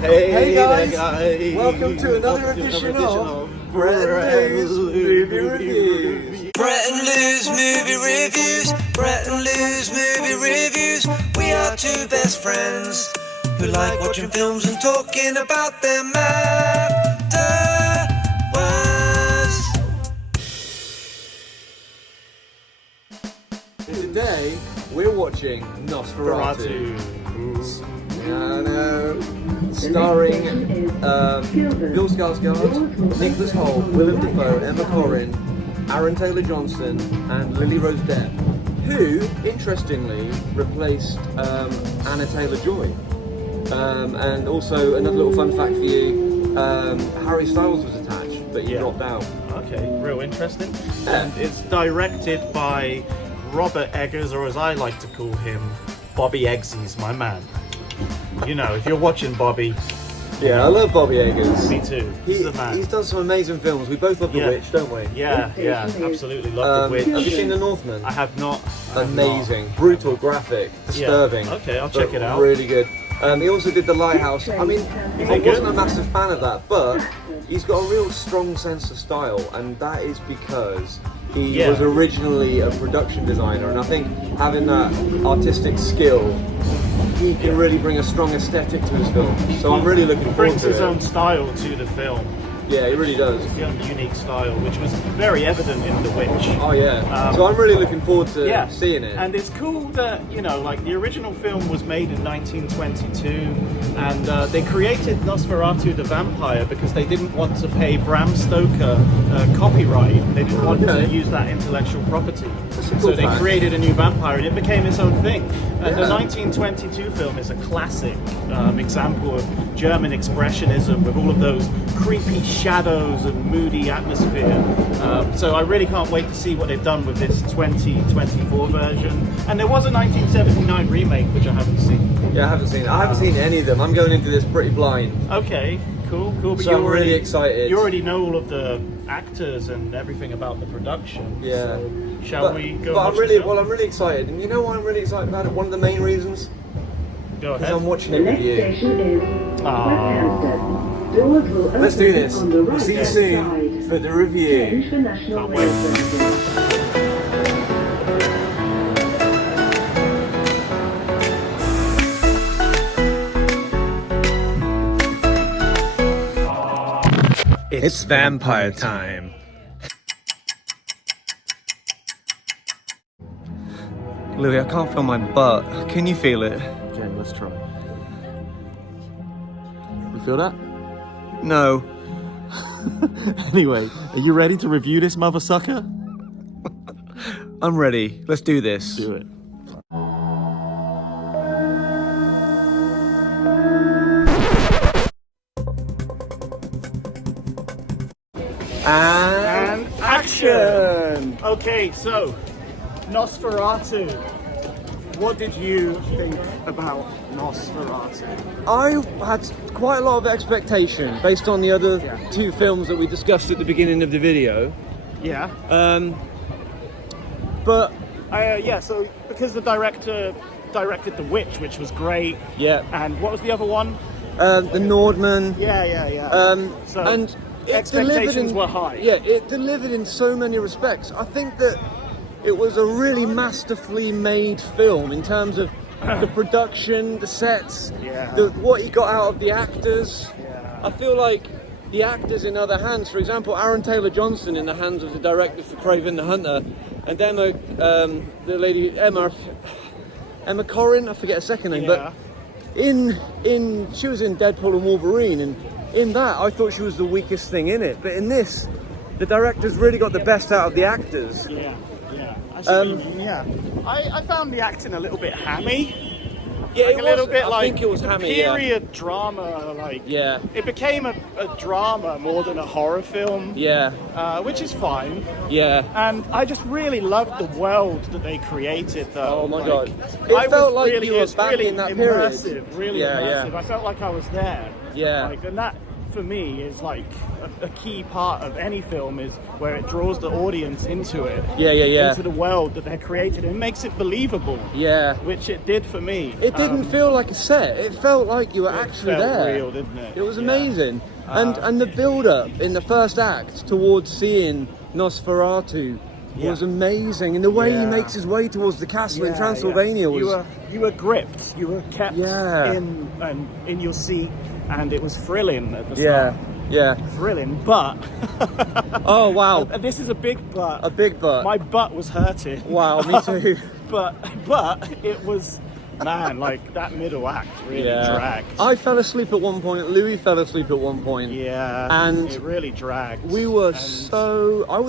Hey guys, welcome to another edition of Brett and Lou's Movie Reviews. Brett and Lou's Movie Reviews. Brett and Lou's Movie Reviews. We are two best friends who like watching films and talking about them afterwards. Today we're watching Nosferatu. Starring Bill Skarsgård, Nicholas Hoult, Willem Dafoe, Emma Corrin, Aaron Taylor-Johnson, and Lily Rose Depp, who, interestingly, replaced Anna Taylor-Joy. And also, another little fun fact for you, Harry Styles was attached, but he dropped out. Okay, real interesting. And it's directed by Robert Eggers, or as I like to call him, Bobby Eggsy's my man. You know, if you're watching Bobby... Yeah, I love Bobby Eggers. Me too. He's the man. He's done some amazing films. We both love The Witch, don't we? Yeah, absolutely love The Witch. Have you seen The Northman? I have not. Amazing. Brutal, graphic, disturbing. Yeah. Okay, I'll check it out. Really good. He also did The Lighthouse. I mean, I wasn't a massive fan of that, but he's got a real strong sense of style, and that is because he was originally a production designer, and I think having that artistic skill, he can really bring a strong aesthetic to his film. So I'm really looking forward to it. He brings his own style to the film. Yeah, he really does. His own unique style, which was very evident in The Witch. Oh yeah. So I'm really looking forward to seeing it. And it's cool that, you know, like the original film was made in 1922, and they created Nosferatu the vampire because they didn't want to pay Bram Stoker copyright. They didn't want to use that intellectual property. So they created a new vampire, and it became its own thing. And the 1922 film is a classic example of German expressionism with all of those creepy shadows and moody atmosphere. So I really can't wait to see what they've done with this 2024 version. And there was a 1979 remake, which I haven't seen. Yeah, I haven't seen it. I haven't seen any of them. I'm going into this pretty blind. Okay, cool. But so I'm really excited. You already know all of the actors and everything about the production. Yeah. So shall we go? But I'm really excited. And you know why I'm really excited about it? One of the main reasons? Go ahead. Because I'm watching it with you. Let's Let's do this. We'll see you soon for the review. Can't wait. It's vampire time. Louis, I can't feel my butt. Can you feel it? Okay, let's try. You feel that? No. Anyway, are you ready to review this mother sucker? I'm ready. Let's do this. Do it. And action! Okay, so Nosferatu. What did you think about Nosferatu? I had quite a lot of expectation based on the other two films that we discussed at the beginning of the video. Yeah. But so because the director directed The Witch, which was great. yeah. And what was the other one? The Nordman. Yeah. So and expectations were high. Yeah, it delivered in so many respects. I think that it was a really masterfully made film in terms of the production, the sets, what he got out of the actors. Yeah. I feel like the actors in other hands, for example, Aaron Taylor-Johnson in the hands of the director for Kraven the Hunter, and Emma, the lady Emma Corrin, I forget her second name, but she was in Deadpool and Wolverine, and in that I thought she was the weakest thing in it, but in this, the director's really got the best out of the actors. Yeah. I see what you mean, I found the acting a little bit hammy. Yeah, like it a little was, bit I like think it was hammy, period drama, like it became a drama more than a horror film. Which is fine. And I just really loved the world that they created, though. Oh my god, it felt like you were back in that period. Really immersive. I felt like I was there. And that for me is like a key part of any film is where it draws the audience into it. Yeah. Into the world that they're created. It makes it believable. Yeah. Which it did for me. It didn't feel like a set. It felt like you were actually felt there. real, didn't it? It was Yeah. amazing. And the build-up in the first act towards seeing Nosferatu was amazing. And the way he makes his way towards the castle in Transylvania was... You were gripped. You were kept in your seat, and it was thrilling at the start. Yeah. Thrilling, but... Oh, wow. This is a big but. A big but. My butt was hurting. Wow, me too. but it was... Man, like that middle act really dragged. I fell asleep at one point. Louis fell asleep at one point. Yeah, and it really dragged. I was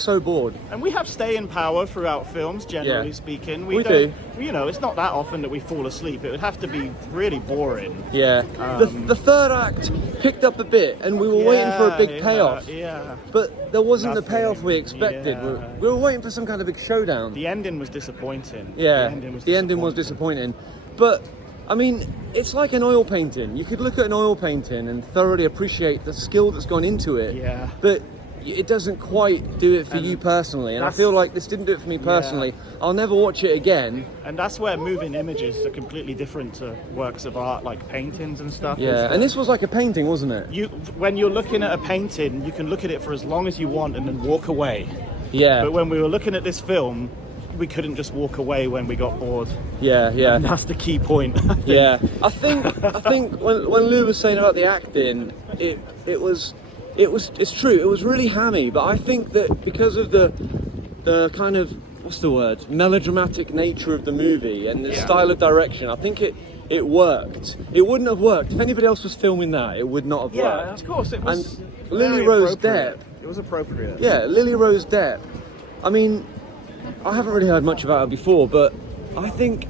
so bored. And we have staying power throughout films, generally speaking. We do. You know, it's not that often that we fall asleep. It would have to be really boring. Yeah. The third act picked up a bit, and we were waiting for a big payoff. Yeah. But there wasn't the payoff we expected. Yeah. We were waiting for some kind of big showdown. The ending was disappointing. Yeah. The ending was disappointing. But, I mean, it's like an oil painting. You could look at an oil painting and thoroughly appreciate the skill that's gone into it. Yeah. But it doesn't quite do it for you personally. And I feel like this didn't do it for me personally. Yeah. I'll never watch it again. And that's where moving images are completely different to works of art like paintings and stuff. Yeah, and this was like a painting, wasn't it? When you're looking at a painting, you can look at it for as long as you want and then walk away. Yeah. But when we were looking at this film, we couldn't just walk away when we got bored. Yeah. And that's the key point. I think when Lou was saying about the acting, it's true. It was really hammy, but I think that because of the kind of melodramatic nature of the movie and the style of direction, I think it worked. It wouldn't have worked if anybody else was filming that. It would not have worked. Yeah, of course it was. And Lily Rose Depp. It was appropriate. Yeah, Lily Rose Depp. I mean, I haven't really heard much about her before, but I think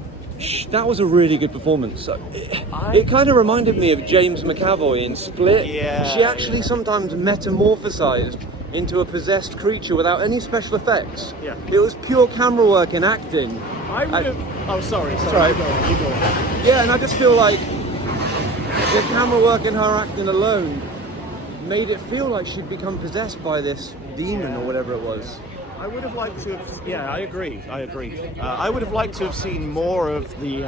that was a really good performance. It kind of reminded me of James McAvoy in Split. Yeah. She actually sometimes metamorphosized into a possessed creature without any special effects. Yeah. It was pure camera work and acting. I would have... Oh, sorry. Sorry. You go on. Yeah, and I just feel like the camera work and her acting alone made it feel like she'd become possessed by this demon or whatever it was. I would have liked to have... Yeah, I agree. I would have liked to have seen more of the,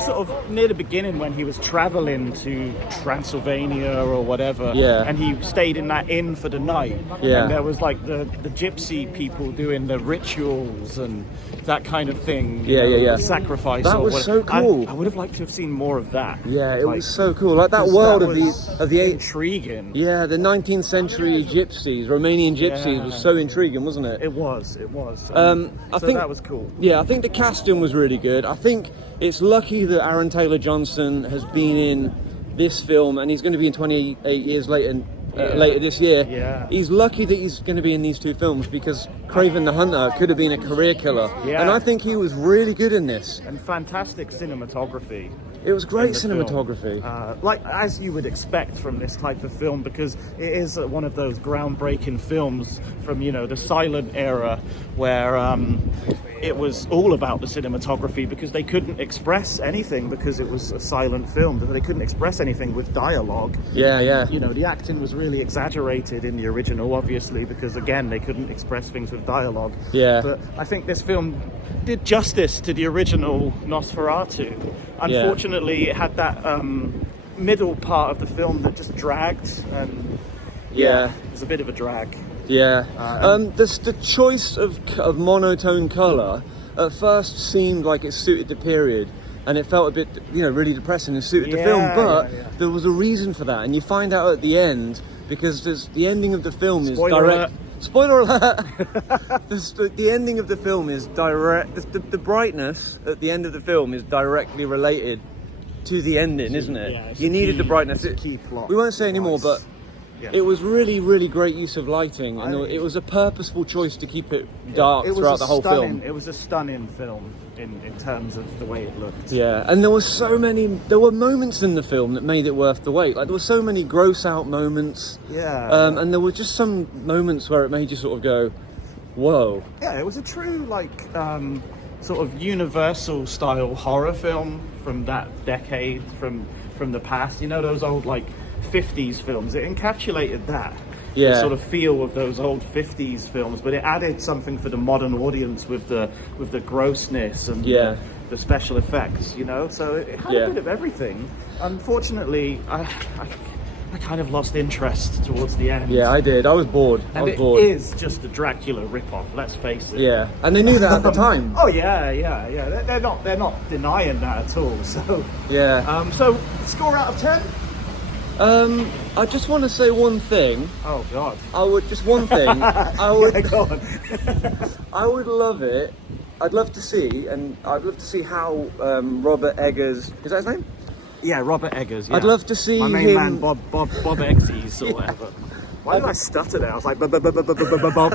sort of near the beginning when he was travelling to Transylvania or whatever. Yeah. And he stayed in that inn for the night. Yeah. And there was like the gypsy people doing the rituals and that kind of thing. Yeah. Sacrifice. That was so cool. I would have liked to have seen more of that. Yeah, it was so cool. Like that world of the intriguing. Yeah, the 19th century gypsies, Romanian gypsies was so intriguing, wasn't it? It was. I think that was cool. Yeah, I think the casting was really good. I think it's lucky that Aaron Taylor-Johnson has been in this film, and he's going to be in 28 years later this year. Yeah. He's lucky that he's going to be in these two films because Kraven the Hunter could have been a career killer. Yeah. And I think he was really good in this. And fantastic cinematography. It was great cinematography. Like as you would expect from this type of film, because it is one of those groundbreaking films from, the silent era where it was all about the cinematography because they couldn't express anything because it was a silent film. They couldn't express anything with dialogue. Yeah. The acting was really exaggerated in the original, obviously, because again, they couldn't express things with dialogue. Yeah. But I think this film did justice to the original Nosferatu. Unfortunately, it had that middle part of the film that just dragged, and it was a bit of a drag. Yeah. The choice of monotone colour at first seemed like it suited the period, and it felt a bit, really depressing and suited the film. But there was a reason for that, and you find out at the end because the ending of the film is direct. Spoiler alert! The ending of the film is direct. The brightness at the end of the film is directly related to the ending, isn't it? Yeah, you needed the brightness. It's a key plot. We won't say any more, but it was really, really great use of lighting, and it was a purposeful choice to keep it dark throughout the whole film. It was a stunning film in terms of the way it looked. Yeah, and there were moments in the film that made it worth the wait. Like there were so many gross out moments. Yeah. And there were just some moments where it made you sort of go, whoa. Yeah, it was a true sort of universal style horror film from that decade, from the past. Those old 50s films. It encapsulated that. Yeah. The sort of feel of those old 50s films, but it added something for the modern audience with the grossness and the special effects, you know. So it had a bit of everything. Unfortunately, I kind of lost interest towards the end. Yeah, I did. I was bored. And it is just a Dracula ripoff. Let's face it. Yeah, and they knew that at the time. Oh yeah. They're not denying that at all. So yeah. So score out of 10. I just want to say one thing. Oh God. I would just one thing. I would. Yeah, go on. I would love it. I'd love to see how Robert Eggers, is that his name? Yeah, Robert Eggers. Yeah. I'd love to see my main him. man, Bob Eggers or whatever. Why did I stutter there? I was like Bob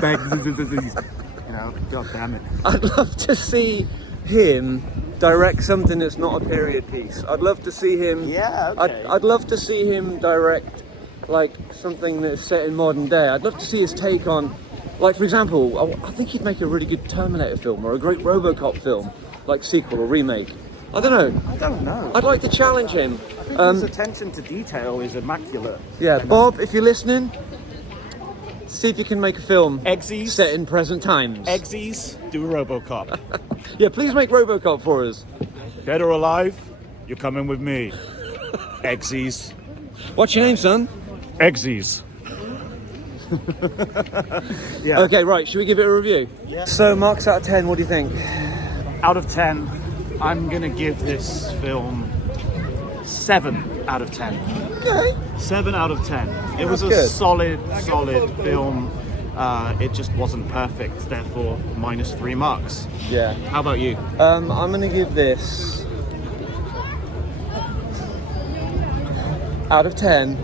Eggers. You know, God damn it. I'd love to see him direct something that's not a period piece. I'd love to see him. Yeah, okay. I'd love to see him direct like something that's set in modern day. I'd love to see his take on, like for example, I think he'd make a really good Terminator film or a great RoboCop film, like sequel or remake. I don't know. I'd like to challenge him. I think his attention to detail is immaculate. Yeah, Bob, if you're listening, see if you can make a film Eggsies. set in present times. Eggsies, do a RoboCop. Yeah, please make RoboCop for us. Dead or alive, you're coming with me. Eggsies. What's your name, son? Eggsies. Yeah. Okay, right, should we give it a review? Yeah. So, marks out of 10, what do you think? Out of 10, I'm gonna give this film 7 out of 10. Okay. 7 out of 10. It was a good. solid film. It just wasn't perfect, therefore -3 marks. Yeah. How about you? I'm gonna give this out of 10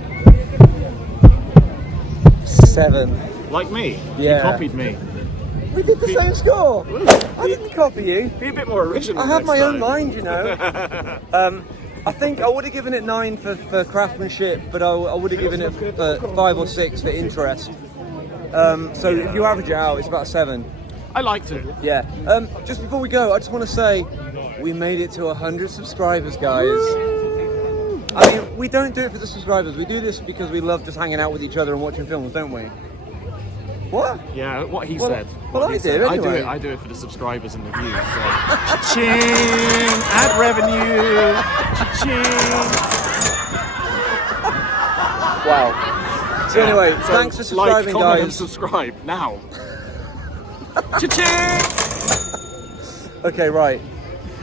7. Like me? Yeah. You copied me. We did the same score. I didn't copy you. Be a bit more original. I have next my own time. mind, you know. I think I would have given it 9 for craftsmanship, but I would have given it for 5 or 6 for interest. So if you average it out, it's about 7. I liked it. Yeah. Just before we go, I just want to say we made it to 100 subscribers, guys. I mean, we don't do it for the subscribers. We do this because we love just hanging out with each other and watching films, don't we? What? Yeah, what he Well, said. well, What I he do, said. anyway. I do it for the subscribers and the views. So. Cha-ching! Ad revenue! Cha-ching! Wow. So anyway, So thanks for subscribing, like, comment, and guys. subscribe now. Cha-ching! Okay, right.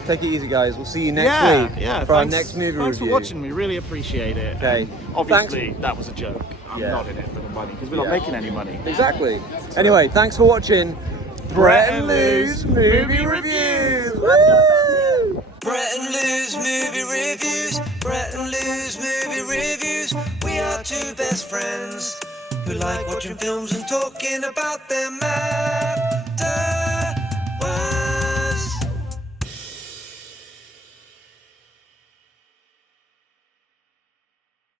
Take it easy, guys. We'll see you next week for our next movie Thanks review. for watching. We really appreciate it. Okay. And obviously, that was a joke. I'm Yeah. not in it for the money because we're not Yeah. making any money. Exactly. Anyway, thanks for watching Brett and Lou's Movie Reviews. Woo! Brett and Lou's movie reviews. Brett and Lou's movie reviews. We are two best friends who like watching films and talking about them.